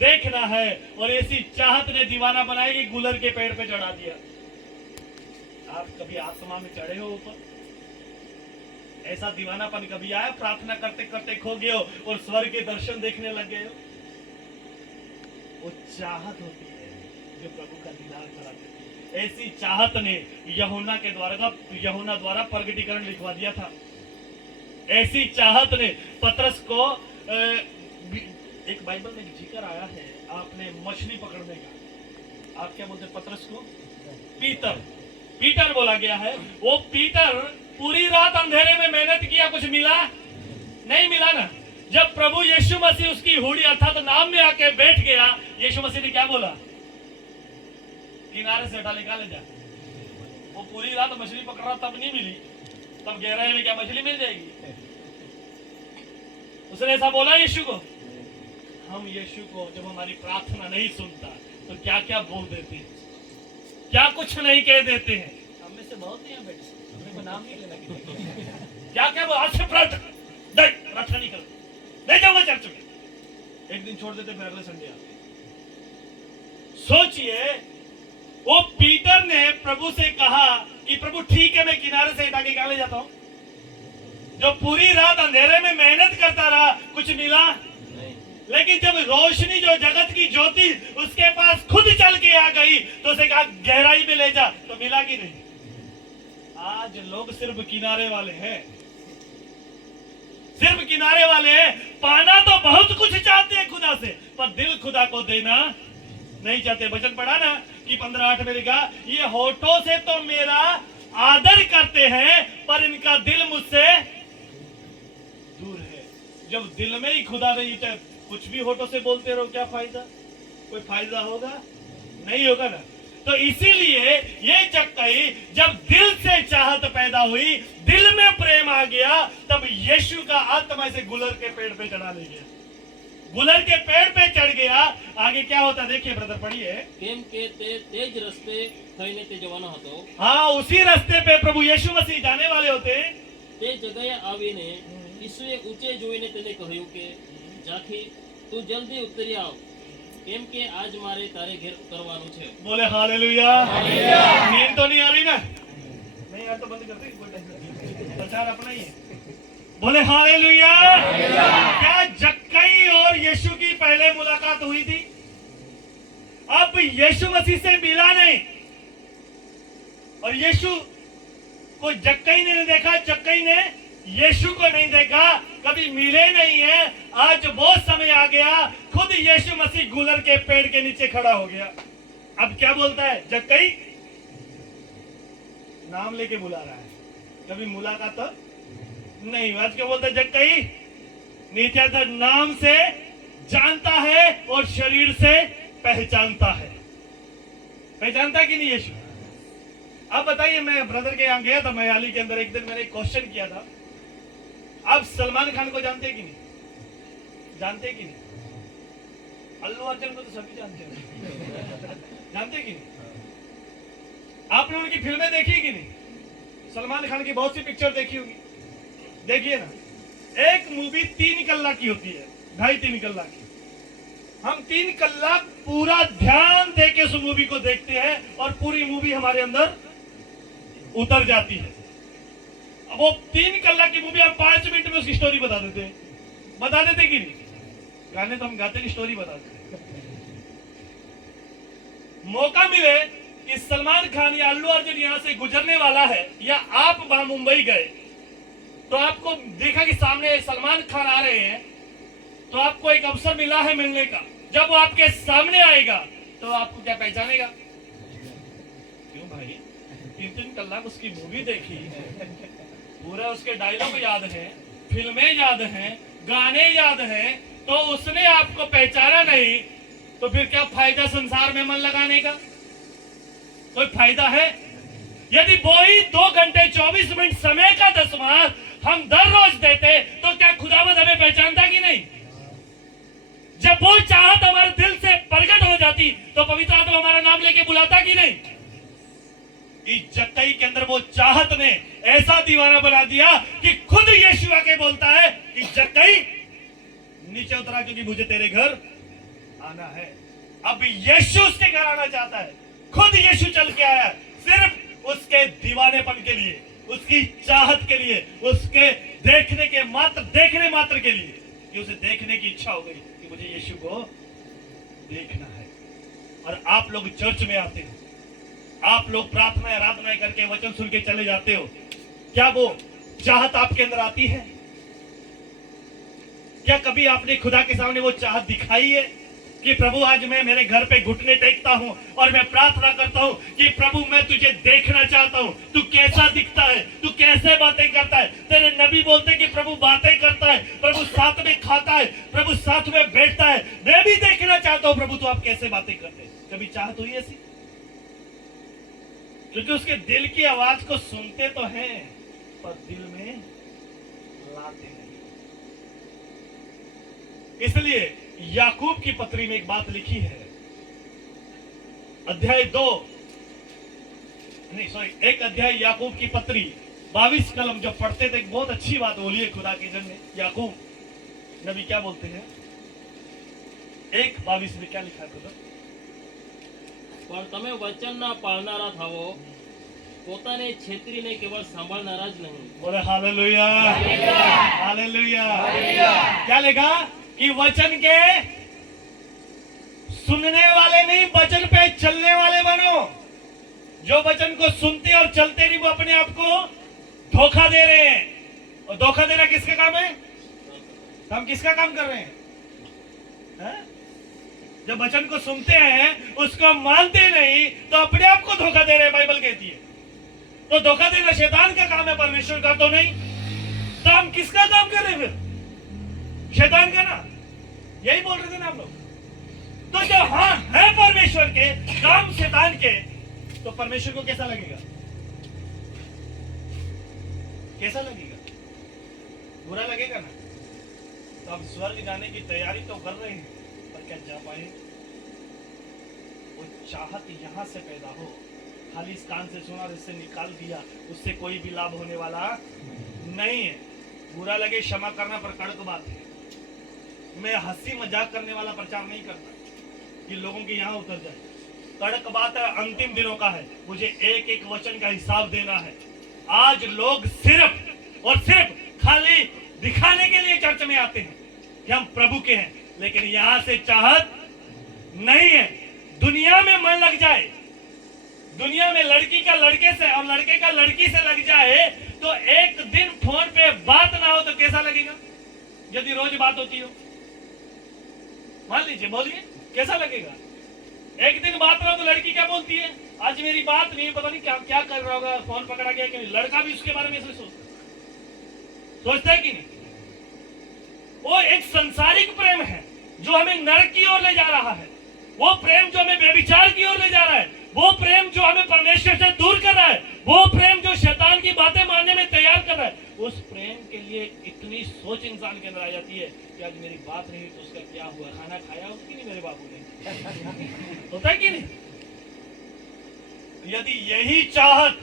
देखना है, और ऐसी चाहत ने दीवाना बनाया कि गुलर के पेड़ पे चढ़ा दिया। आप कभी आत्मा में चढ़े हो ऊपर? ऐसा दीवानापन कभी आया? प्रार्थना करते करते खो गए हो और स्वर्ग के दर्शन देखने लग गए हो? वो चाहत होती है जो प्रभु का दीदार कराती है। ऐसी चाहत ने यूहन्ना द्वारा प्रगटीकरण लिखवा दिया था। ऐसी चाहत ने पतरस को एक बाइबल में जिक्र आया है, आपने मछली पकड़ने का, आप क्या बोलते पतरस को? पीटर बोला गया है। वो पीटर पूरी रात अंधेरे में मेहनत किया, कुछ मिला नहीं मिला ना। जब प्रभु यीशु मसीह उसकी हुडी अर्थात नाम में आके बैठ गया, यीशु मसीह ने क्या बोला? किनारे से हटा निकाले जा। वो पूरी रात मछली पकड़ रहा, तब नहीं मिली, तब गहराई में क्या मछली मिल जाएगी? उसने ऐसा बोला यीशु को। हम यीशु को जब हमारी प्रार्थना नहीं सुनता तो क्या क्या बोल देते हैं, क्या कुछ नहीं कह देते हैं। हम में से बहुत यहाँ बैठे, हमने को नाम नहीं लेना। क्या क्या बोल, आज से प्रार्थना नहीं कर, नहीं जाऊंगा चर्च में। एक दिन छोड़ देते, फिर अगले संडे आते। सोचिए, वो पीटर ने प्रभु से कहा कि प्रभु ठीक है, मैं किनारे से हटा के निकाले जाता हूं। जो पूरी रात अंधेरे में मेहनत करता रहा, कुछ मिला नहीं। लेकिन जब रोशनी, जो जगत की ज्योति उसके पास खुद चल के आ गई, तो उसे कहा गहराई में ले जा, तो मिला कि नहीं? आज लोग सिर्फ किनारे वाले हैं, सिर्फ किनारे वाले हैं। पाना तो बहुत कुछ चाहते हैं खुदा से, पर दिल खुदा को देना नहीं चाहते। वचन पढ़ा ना कि 15:8 में लिखा, ये होठों से तो मेरा आदर करते हैं, पर इनका दिल मुझसे दूर है। जब दिल में ही खुदा नहीं, तो कुछ भी होठों से बोलते रहो, क्या फायदा? कोई फायदा होगा? नहीं होगा ना। तो इसीलिए ये जगतई, जब दिल से चाहत पैदा हुई, दिल में प्रेम आ गया, तब यीशु का आत्मा से गुलर के पेड़ पे चढ़ा ले गया। गुलर के पेड़ पे चढ़ गया। आगे क्या होता देखिए ब्रदर, पढ़िए। કેમ કે તે તેજ રસ્તે થઈને તે જવાનો હતો। हाँ, उसी रास्ते पे प्रभु यीशु मसीह जाने वाले होते। તે જગ્યાએ આવીને ઈસુએ ઊંચે જોઈને તેને કહ્યું કે જાખી તું જલ્દી ઉતરી આવ, કેમ કે આજ મારે તારે ઘેર ઉતરવાનું છે. बोले हालेलुया। नींद तो नहीं आ रही ना? नहीं यार तो बंद कर दे, कोई टेंशन नहीं, प्रचार अपना ही है। बोले हालेलुया। क्या जक्कई और यीशु की पहले मुलाकात हुई थी? अब यीशु मसीह से मिला नहीं, और यीशु को जक्कई ने देखा, जक्कई ने यीशु को नहीं देखा, कभी मिले नहीं है। आज वो समय आ गया, खुद यीशु मसीह गुलर के पेड़ के नीचे खड़ा हो गया। अब क्या बोलता है जक्कई? नाम लेके बुला रहा है, कभी मुलाकात तो नहीं। आज क्या बोलता है जक्कई? नित्यानंद नाम से जानता है और शरीर से पहचानता है। पहचानता है कि नहीं यीशु? अब बताइए, मैं ब्रदर के यहाँ गया था मयाली के अंदर, एक दिन मैंने क्वेश्चन किया था, आप सलमान खान को जानते हैं कि नहीं? जानते हैं कि नहीं? अल्लू अर्जुन को तो सभी जानते हैं, जानते हैं कि नहीं? आपने उनकी फिल्में देखी कि नहीं? सलमान खान की बहुत सी पिक्चर देखी होगी, देखिए ना। एक मूवी 3 कलाक की होती है, 2.5-3 कलाक की। हम 3 कलाक पूरा ध्यान देके उस मूवी को देखते हैं और पूरी मूवी हमारे अंदर उतर जाती है। अब वो 3 कलाक की मूवी हम 5 मिनट में उसकी स्टोरी बता देते हैं, बता देते कि नहीं? गाने तो हम गाते नहीं, स्टोरी बताते हैं। मौका मिले कि सलमान खान या अल्लू अर्जुन यहां से गुजरने वाला है, या आप वहां मुंबई गए तो आपको देखा कि सामने सलमान खान आ रहे हैं, तो आपको एक अवसर मिला है मिलने का। जब वो आपके सामने आएगा तो आपको क्या पहचानेगा? क्यों भाई, 3 कलाक उसकी मूवी देखी, पूरा उसके डायलॉग याद है, फिल्में याद हैं, गाने याद हैं, तो उसने आपको पहचाना नहीं, तो फिर क्या फायदा संसार में मन लगाने का? कोई फायदा है? यदि वो ही 2 घंटे 24 मिनट समय का दसवां हम दर रोज देते, तो क्या खुदावंद हमें पहचानता कि नहीं? जब वो चाहत हमारे दिल से प्रकट हो जाती, तो पवित्र आत्मा हमारा नाम लेके बुलाता कि नहीं? इस जक्कई के अंदर वो चाहत ने ऐसा दीवाना बना दिया कि खुद यीशु आके बोलता है कि जक्कई नीचे उतरा, क्योंकि मुझे तेरे घर आना है। अब यीशु उसके घर आना चाहता है, खुद यीशु चल के आया, सिर्फ उसके दीवानेपन के लिए, उसकी चाहत के लिए, उसके देखने मात्र के लिए, कि उसे देखने की इच्छा हो गई कि मुझे यीशु को देखना है। और आप लोग चर्च में आते हो, आप लोग प्रार्थना आराधना करके वचन सुन के चले जाते हो, क्या वो चाहत आपके अंदर आती है? क्या कभी आपने खुदा के सामने वो चाहत दिखाई है कि प्रभु आज मैं मेरे घर पे घुटने टेकता हूं और मैं प्रार्थना करता हूं कि प्रभु मैं तुझे देखना चाहता हूं, तू कैसा दिखता है, तू कैसे बातें करता है। तेरे नबी बोलते कि प्रभु बातें करता है, प्रभु साथ में खाता है, प्रभु साथ में बैठता है, मैं भी देखना चाहता हूं प्रभु तू आप कैसे बातें करते हैं। कभी चाहत हुई ऐसी? क्योंकि उसके दिल की आवाज को सुनते तो हैं पर दिल में लाते नहीं। इसलिए याकूब की पत्री में एक बात लिखी है, अध्याय 1 अध्याय याकूब की पत्री 22 कलम जब पढ़ते थे, एक बहुत अच्छी बात बोली है खुदा के जन ने। याकूब नबी क्या बोलते हैं? 1:22 में क्या लिखा है खुदा? પણ તમે વચનના પાળનારા થાવો, પોતાને છેતરીને કેવળ સાંભળનારા જ નહીં. बोले हालेलुया, हालेलुया। क्या लिखा? कि वचन के सुनने वाले नहीं, वचन पे चलने वाले बनो। जो वचन को सुनते और चलते नहीं, वो अपने आप को धोखा दे रहे हैं। और धोखा देना किसका काम है? तो हम किसका काम कर रहे हैं? जब वचन को सुनते हैं, उसको मानते नहीं, तो अपने आप को धोखा दे रहे हैं, बाइबल कहती है। तो धोखा देना शैतान का काम है, परमेश्वर का तो नहीं। तो हम किसका काम कर रहे हैं फिर? शैतान का ना। यही बोल रहे थे ना हम लोग। तो जब हाँ है परमेश्वर के, काम शैतान के, तो परमेश्वर को कैसा लगेगा? कैसा लगेगा? बुरा लगेगा ना। तो अब स्वर्ग जाने की तैयारी तो कर रहे हैं, पर क्या जा पाए? वो चाहत यहां से पैदा हो, खाली इस कान से सुना और इससे निकाल दिया, उससे कोई भी लाभ होने वाला नहीं है। बुरा लगे क्षमा करना, पर कड़क बात है। मैं हंसी मजाक करने वाला प्रचार नहीं करता। कि लोगों के यहाँ उतर जाए। कड़क बात है, अंतिम दिनों का है, मुझे एक एक वचन का हिसाब देना है। आज लोग सिर्फ और सिर्फ खाली दिखाने के लिए चर्च में आते हैं कि हम प्रभु के हैं, लेकिन यहां से चाहत नहीं है। दुनिया में मन लग जाए, दुनिया में लड़की का लड़के से और लड़के का लड़की से लग जाए, तो एक दिन फोन पे बात ना हो तो कैसा लगेगा? यदि रोज बात होती हो, मान लीजिए, बोलिए कैसा लगेगा? एक दिन बात ना हो तो लड़की क्या बोलती है? आज मेरी बात नहीं, पता नहीं क्या क्या कर रहा होगा, फोन पकड़ा गया कि नहीं। लड़का भी उसके बारे में ऐसे सोचता है कि नहीं? वो एक संसारिक प्रेम है जो हमें नरक की ओर ले जा रहा है। वो प्रेम जो हमें व्यभिचार की ओर ले जा रहा है, वो प्रेम जो हमें परमेश्वर से दूर कर रहा है, वो प्रेम जो शैतान की बातें मानने में तैयार कर रहा है, उस प्रेम के लिए इतनी सोच इंसान के अंदर आ जाती है कि आज मेरी बात नहीं तो उसका क्या हुआ, खाना खाया उसकी नहीं मेरे बाबू ने। होता है कि नहीं? यदि यही चाहत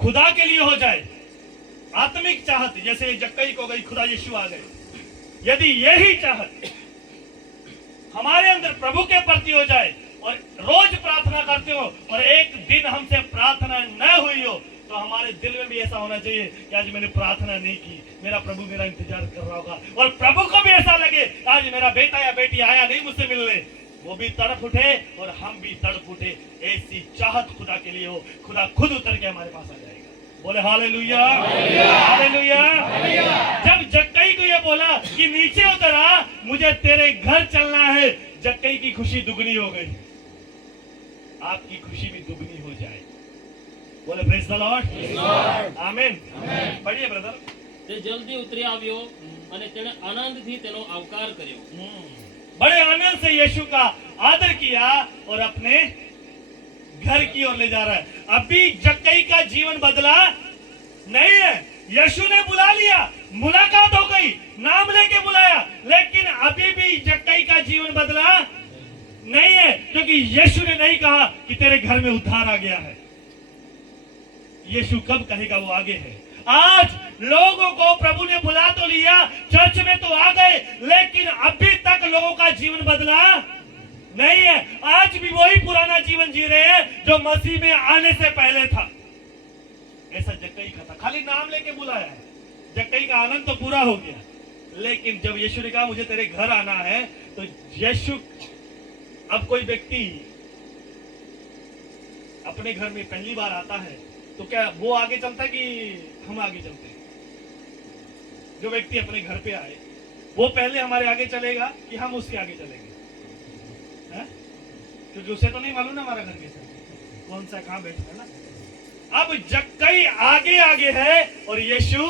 खुदा के लिए हो जाए, आत्मिक चाहत, जैसे जक्कई को गई, खुदा यीशु आ गए, यदि यही चाहत हमारे अंदर प्रभु के प्रति हो जाए और रोज प्रार्थना करते हो और एक दिन हमसे प्रार्थना न हुई हो, तो हमारे दिल में भी ऐसा होना चाहिए कि आज मैंने प्रार्थना नहीं की, मेरा प्रभु मेरा इंतजार कर रहा होगा। और प्रभु को भी ऐसा लगे आज मेरा बेटा या बेटी आया नहीं मुझसे मिलने, वो भी तड़प उठे और हम भी तड़प उठे। ऐसी चाहत खुदा के लिए हो, खुदा खुद उतर के हमारे पास आ जाएगा। बोले हालेलुया, हालेलुया। जब जक्कई को ये बोला कि नीचे उतरा, मुझे तेरे घर चलना है, जक्कई की खुशी दुगनी हो गई। आपकी खुशी भी दुगनी हो जाए। बोले प्रेज द लॉर्ड, आमीन। पढ़िए ब्रदर। તે જલ્દી ઉતરી આવ્યો અને તેણે આનંદથી તેનો આવકાર કર્યો। बड़े आनंद से यीशु का आदर किया और अपने घर की ओर ले जा रहा है। अभी जक्कई का जीवन बदला नहीं है। यीशु ने बुला लिया, मुलाकात हो गई, नाम लेके बुलाया, लेकिन अभी भी जक्कई का जीवन बदला नहीं है, क्योंकि यीशु ने नहीं कहा कि तेरे घर में उद्धार आ गया है। यीशु कब कहेगा? वो आगे है। आज लोगों को प्रभु ने बुला तो लिया, चर्च में तो आ गए, लेकिन अभी तक लोगों का जीवन बदला नहीं है। आज भी वही पुराना जीवन जी रहे हैं जो मसीह में आने से पहले था। ऐसा जक्कई का था, खाली नाम लेके बुलाया है। जक्कई का आनंद तो पूरा हो गया, लेकिन जब यीशु ने कहा मुझे तेरे घर आना है, तो यीशु, अब कोई व्यक्ति अपने घर में पहली बार आता है तो क्या वो आगे चलता है कि हम आगे चलते हैं? जो व्यक्ति अपने घर पे आए वो पहले हमारे आगे चलेगा कि हम उसके आगे चलेंगे? क्योंकि उसे तो नहीं मालूम ना हमारा घर कैसा कौन सा कहां बैठा है ना। अब जक्कई आगे आगे है और यीशु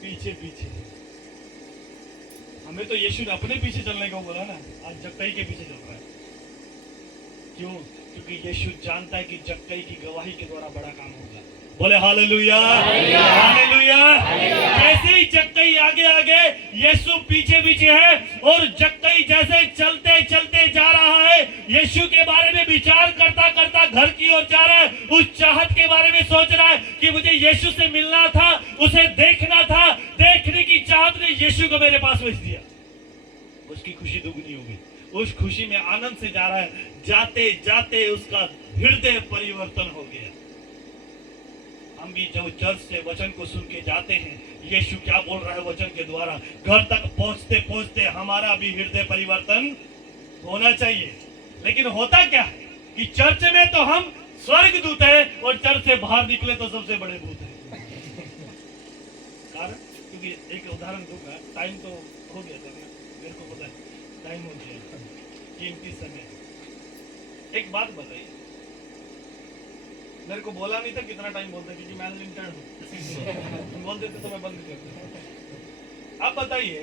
पीछे पीछे। हमें तो यीशु ने अपने पीछे चलने को बोला ना, आज जक्कई के पीछे चल रहा है। क्यों? क्योंकि यीशु जानता है कि जक्कई की गवाही के द्वारा बड़ा काम होगा। बोले हालेलुया, हालेलुया। जैसे ही जक्कई आगे आगे, यीशु पीछे पीछे है, और जक्कई जैसे चलते चलते जा रहा है, यीशु के बारे में विचार करता करता घर की ओर जा रहा है। उस चाहत के बारे में सोच रहा है कि मुझे यीशु से मिलना था, उसे देखना था। देखने की चाहत ने यीशु को मेरे पास भेज दिया। उसकी खुशी दुगनी हो गई। उस खुशी में आनंद से जा रहा है। जाते जाते उसका हृदय परिवर्तन हो गया। हम भी जब चर्च से वचन को सुन के जाते हैं, यीशु क्या बोल रहा है वचन के द्वारा, घर तक पहुंचते पहुंचते हमारा भी हृदय परिवर्तन होना चाहिए। लेकिन होता क्या है कि चर्च में तो हम स्वर्ग दूत हैं और चर्च से बाहर निकले तो सबसे बड़े भूत हैं। कारण क्योंकि एक उदाहरण दूंगा, टाइम तो हो गया था, मेरे को पता है टाइम हो गया, कीमती समय। एक बात बताइए, मेरे को बोला नहीं था कितना टाइम बोलते, क्योंकि मैं अनलिमिटेड हूँ। बोल देते तो मैं बंद कर देता। अब बताइए,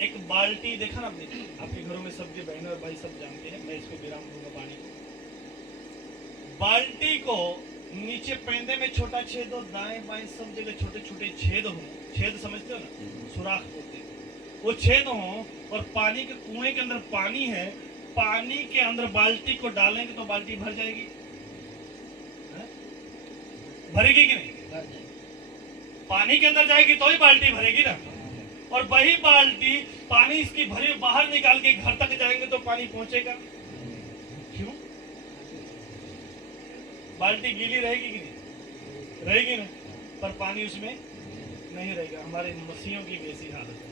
एक बाल्टी देखा ना आपने, आपके घरों में सबके बहनें और भाई सब जानते हैं, मैं इसको विराम दूंगा पानी को। बाल्टी को नीचे पेंदे में छोटा छेद हो, दाएं बाएं सब जगह छोटे छोटे छेद हो। छेद समझते हो ना, सुराख बोलते हैं। वो छेद हो और पानी के कुएं के अंदर पानी है, पानी के अंदर बाल्टी को डालेंगे तो बाल्टी भर जाएगी? भरेगी कि नहीं? पानी के अंदर जाएगी तो ही बाल्टी भरेगी ना। और वही बाल्टी पानी इसकी भरी बाहर निकाल के घर तक जाएंगे तो पानी पहुंचेगा? क्यों? बाल्टी गीली रहेगी कि नहीं? रहेगी ना, पर पानी उसमें नहीं रहेगा। हमारे मसीहों की भी ऐसी हालत है,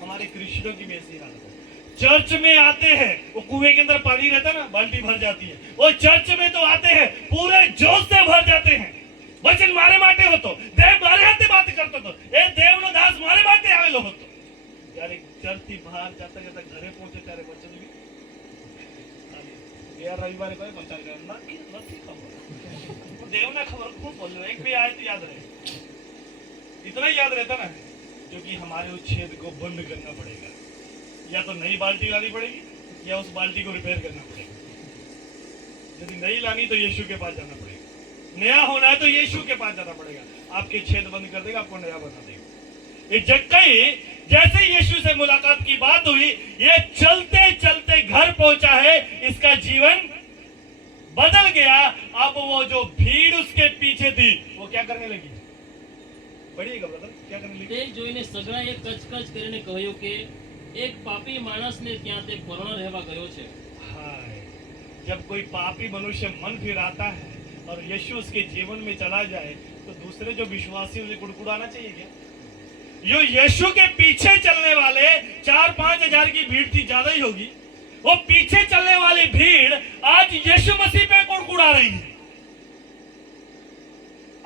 हमारे क्रिश्चियनों की भी ऐसी हालत है। चर्च में आते हैं, वो कुएं के अंदर पानी रहता है ना, बाल्टी भर जाती है। वो चर्च में तो आते हैं, पूरे जोश से भर जाते हैं। वचन मारे माटे हो तो देव मारे हाथे बात करते तो ए देव नो दास मारे माटे आवेलो हो तो यारे चर्च थी बाहर जाता जाता घरे पहुंचे ત્યારે वचन भी यार रविवार को पहुंचा गया ना कि નથી खबर देव ना खबर खूब बोलो, एक भी आयत याद रहे, इतना याद रहता ना, क्योंकि हमारे उस छेद को बंद करना पड़ेगा। या तो नई बाल्टी लानी पड़ेगी या उस बाल्टी को रिपेयर करना पड़ेगा। यदि नई लानी तो यीशु के पास जाना पड़ेगा, नया होना है तो यीशु के पास जाना पड़ेगा। आपके छेद बंद कर देगा, आपको नया बना देगा। ये जक्कई जैसे यीशु से मुलाकात की बात हुई, ये चलते चलते घर पहुंचा है, इसका जीवन बदल गया। अब वो जो भीड़ उसके पीछे थी वो क्या करने लगी? पढ़िएगा ब्रदर, क्या करने लगी? તે જોઈને સગડાએ કચકચ કરીને કહ્યું કે એક પાપી માણસને ત્યાં તે પરોણા રહેવા ગયો છે। हाय, जब कोई पापी मनुष्य मन फिर आता है और यीशु उसके जीवन में चला जाए तो दूसरे जो विश्वासी उन्हें कुड़कुड़ाना चाहिए क्या? यो यीशु के पीछे चलने वाले 4-5 हजार की भीड़ थी, ज्यादा ही होगी। वो पीछे चलने वाली भीड़ आज यीशु मसीह पे कुड़कुड़ा रही है।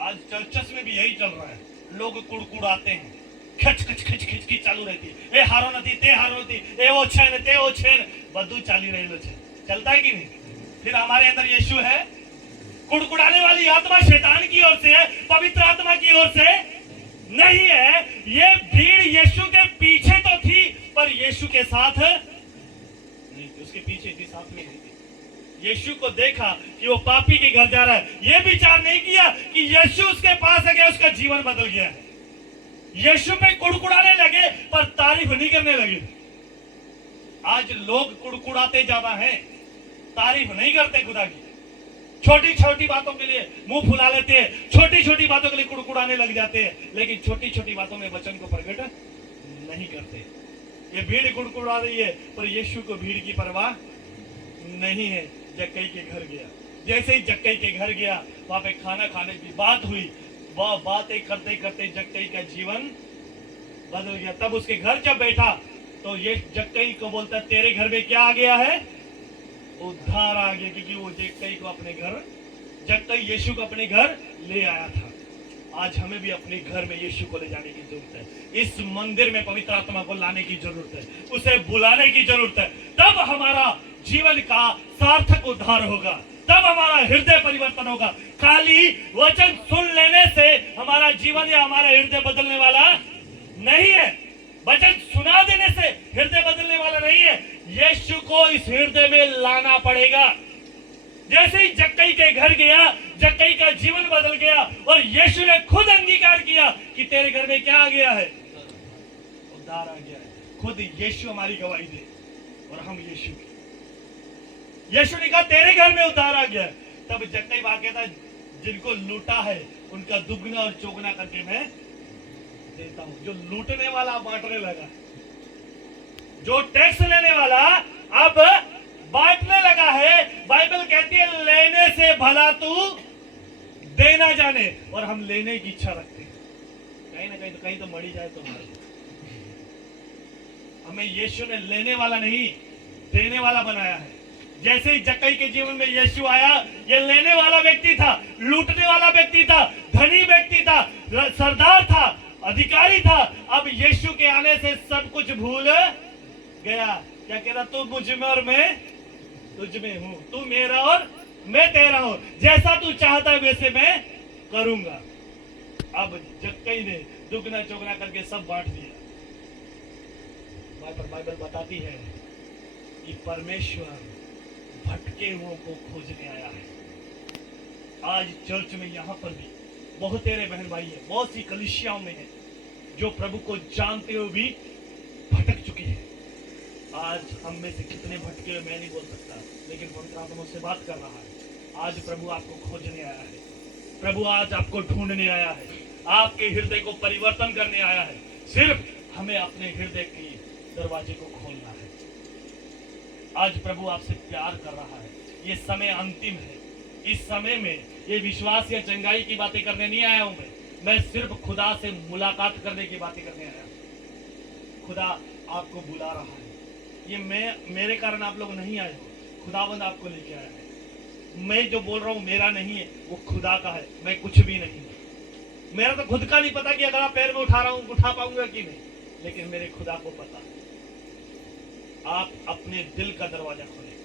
आज चर्चस में भी यही चल रहा है, लोग कुड़कुड़ाते हैं, खच खच खच खच की चालू रहती है। ए हारो नथी, ते हारो नथी, ए वो छे ने ते वो छे ने, बधु चाली रहेलो छे। चलता है कि नहीं? फिर हमारे अंदर यीशु है। कुड़कुड़ाने वाली आत्मा शैतान की ओर से है, पवित्र आत्मा की ओर से नहीं है। ये भीड़ यीशु के पीछे तो थी, पर यीशु के साथ नहीं थी। उसके पीछे थी, साथ में नहीं थी। यीशु को देखा कि वो पापी के घर जा रहा है, ये विचार नहीं किया कि यीशु उसके पास आ गया, उसका जीवन बदल गया है। यीशु पे कुड़कुड़ाने लगे पर तारीफ नहीं करने लगे। आज लोग कुड़कुड़ाते ज्यादा हैं, तारीफ नहीं करते खुदा की। छोटी छोटी बातों के लिए मुंह फुला लेते हैं, छोटी छोटी बातों के लिए कुड़कुड़ाने लग जाते हैं, लेकिन छोटी छोटी बातों में वचन को प्रकट नहीं करते। ये भीड़ कुड़कुड़ा रही है, पर यीशु को भीड़ की परवाह नहीं है। जक्कई के घर गया, जैसे ही जक्कई के घर गया, वहां पे खाना खाने की बात हुई। वह बातें करते करते जक्कई का जीवन बदल गया। तब उसके घर जब बैठा तो ये जक्कई को बोलता, तेरे घर में क्या आ गया है? उद्धार आ गया, क्योंकि वो जक्कई को अपने घर, जक्कई यीशु को अपने घर ले आया था। आज हमें भी अपने घर में यीशु को ले जाने की जरूरत है। इस मंदिर में पवित्र आत्मा को लाने की जरूरत है, उसे बुलाने की जरूरत है। तब हमारा जीवन का सार्थक उद्धार होगा, तब हमारा हृदय परिवर्तन होगा। खाली वचन सुन लेने से हमारा जीवन या हमारा हृदय बदलने वाला नहीं है। वचन सुना देने से हृदय बदलने वाला नहीं है। यीशु को इस हृदय में लाना पड़ेगा। जैसे ही जक्कई के घर गया, जक्कई का जीवन बदल गया और यीशु ने खुद अंगीकार किया कि तेरे घर में क्या आ गया है? उद्धार आ गया है। खुद यीशु हमारी गवाही दे और हम यीशु की। यीशु ने कहा तेरे घर में उद्धार आ गया। तब जक्कई बात कहता, जिनको लूटा है उनका दुगना और चौगुना करके मैं देता हूं। जो लूटने वाला बांटने लगा, जो टैक्स लेने वाला अब बांटने लगा है। बाइबल कहती है लेने से भला तू देना जाने, और हम लेने की इच्छा रखते हैं। कहीं ना कहीं तो मरी जाए तो हमारे। हमें यीशु ने लेने वाला नहीं देने वाला बनाया है। जैसे ही जक्कई के जीवन में यीशु आया, ये लेने वाला व्यक्ति था, लूटने वाला व्यक्ति था, धनी व्यक्ति था, सरदार था, अधिकारी था। अब यीशु के आने से सब कुछ भूल गया। क्या कह रहा? तू मुझ में और मैं तुझ में हूं, तू मेरा और मैं तेरा हूं, जैसा तू चाहता है वैसे मैं करूंगा। अब जक्कई ने दुगना चौगना करके सब बांट दिया। बाइबल बताती है कि परमेश्वर भटके हुओं को खोजने आया है। आज चर्च में यहां पर भी बहुत तेरे बहन भाई है, बहुत सी कलीसियाओं में है जो प्रभु को जानते हुए भी भटक चुकी है। आज हम में से कितने भटके हुए मैं नहीं बोल सकता, लेकिन पवित्र आत्मा मुझसे बात कर रहा है। आज प्रभु आपको खोजने आया है, प्रभु आज आपको ढूंढने आया है, आपके हृदय को परिवर्तन करने आया है। सिर्फ हमें अपने हृदय के दरवाजे को खोलना है। आज प्रभु आपसे प्यार कर रहा है। ये समय अंतिम है। इस समय में ये विश्वास या चंगाई की बातें करने नहीं आया हूं मैं सिर्फ खुदा से मुलाकात करने की बातें करने आया हूं। खुदा आपको बुला रहा है। ये मेरे कारण आप लोग नहीं आए हो, खुदावंद आपको लेके आया है। मैं जो बोल रहा हूं मेरा नहीं है, वो खुदा का है। मैं कुछ भी नहीं हूं। मेरा तो खुद का नहीं पता कि अगर आप पैर में उठा रहा हूं उठा पाऊंगा कि नहीं, लेकिन मेरे खुदा को पता है। आप अपने दिल का दरवाजा खोलें।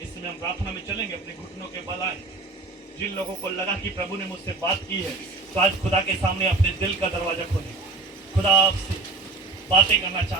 इसमें हम प्रार्थना में चलेंगे, अपने घुटनों के बल आए। जिन लोगों को लगा कि प्रभु ने मुझसे बात की है, तो आज खुदा के सामने अपने दिल का दरवाजा खोलें। खुदा आपसे बातें करना चाहता